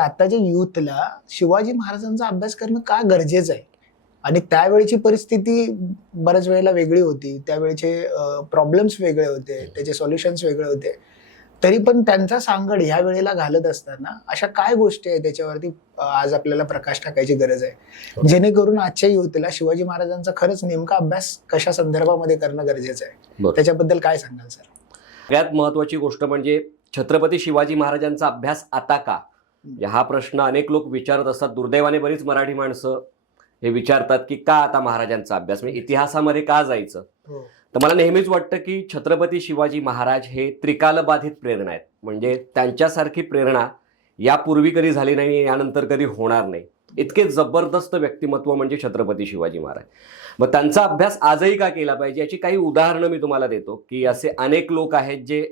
आताच्या युथला शिवाजी महाराजांचा अभ्यास करणं का गरजेचं आहे? आणि त्यावेळची परिस्थिती बऱ्याच वेळेला वेगळी होती, त्यावेळचे प्रॉब्लेम्स वेगळे होते, त्याचे सॉल्युशन्स वेगळे होते. तरी पण त्यांचा सांगड ह्या वेळेला घालत असताना अशा काय गोष्टी आहेत त्याच्यावरती आज आपल्याला प्रकाश टाकायची गरज आहे, जेणेकरून आजच्या युथला शिवाजी महाराजांचा खरंच नेमका अभ्यास कशा संदर्भामध्ये करणं गरजेचं आहे? त्याच्याबद्दल काय सांगाल सर? सगळ्यात महत्त्वाची गोष्ट म्हणजे छत्रपती शिवाजी महाराजांचा अभ्यास आता का? हा प्रश्न अनेक लोक विचारत असतात. दुर्दैवाने बरीच मराठी माणसं हे विचारतात की का आता महाराजांचा अभ्यास, म्हणजे इतिहासामध्ये का जायचं? तर मला नेहमीच वाटतं की छत्रपती शिवाजी महाराज हे त्रिकालबाधित प्रेरणा आहेत. म्हणजे त्यांच्यासारखी प्रेरणा यापूर्वी कधी झाली नाही, यानंतर कधी होणार नाही. इतके जबरदस्त व्यक्तिमत्व म्हणजे छत्रपती शिवाजी महाराज. मग त्यांचा अभ्यास आजही का केला पाहिजे याची काही उदाहरणं मी तुम्हाला देतो की असे अनेक लोक आहेत जे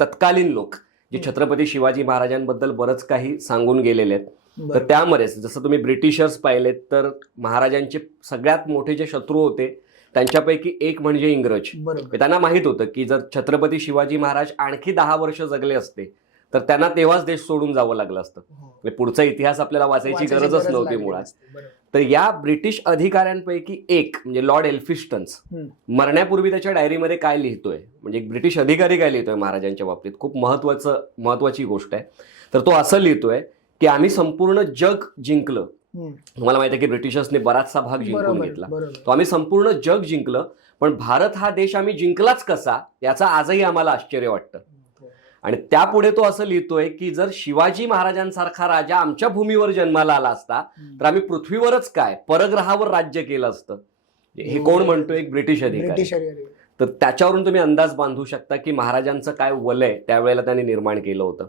तत्कालीन लोक जे छत्रपती शिवाजी महाराजांबद्दल बरंच काही सांगून गेलेले आहेत. तर त्यामध्येच जसं तुम्ही ब्रिटिशर्स पाहिलेत तर महाराजांचे सगळ्यात मोठे जे शत्रू होते त्यांच्यापैकी एक म्हणजे इंग्रज. त्यांना माहित होतं की जर छत्रपती शिवाजी महाराज आणखी 10 वर्ष जगले असते तर त्यांना तेव्हाच देश सोडून जावं लागलं असतं. म्हणजे पुढचा इतिहास आपल्याला वाचायची गरजच नव्हती मुळात. तर या ब्रिटिश अधिकाऱ्यांपैकी एक म्हणजे लॉर्ड एल्फिस्टन्स मरण्यापूर्वी त्याच्या डायरीमध्ये काय लिहितोय, म्हणजे एक ब्रिटिश अधिकारी काय लिहितोय महाराजांच्या बाबतीत, खूप महत्वाची गोष्ट आहे. तर तो असं लिहितोय की आम्ही संपूर्ण जग जिंकलं. तुम्हाला माहिती आहे की ब्रिटिशर्सने बराचसा भाग जिंकून घेतला. तो आम्ही संपूर्ण जग जिंकलं, पण भारत हा देश आम्ही जिंकलाच कसा याचा आजही आम्हाला आश्चर्य वाटतं. आणि त्यापुढे तो असं लिहितोय की जर शिवाजी महाराजांसारखा राजा आमच्या भूमीवर जन्माला आला असता तर आम्ही पृथ्वीवरच काय परग्रहावर राज्य केलं असतं. हे कोण म्हणतोय? एक ब्रिटिश अधिकारी. तर त्याच्यावरून तुम्ही अंदाज बांधू शकता की महाराजांचं काय वलय त्यावेळेला त्यांनी निर्माण केलं होतं.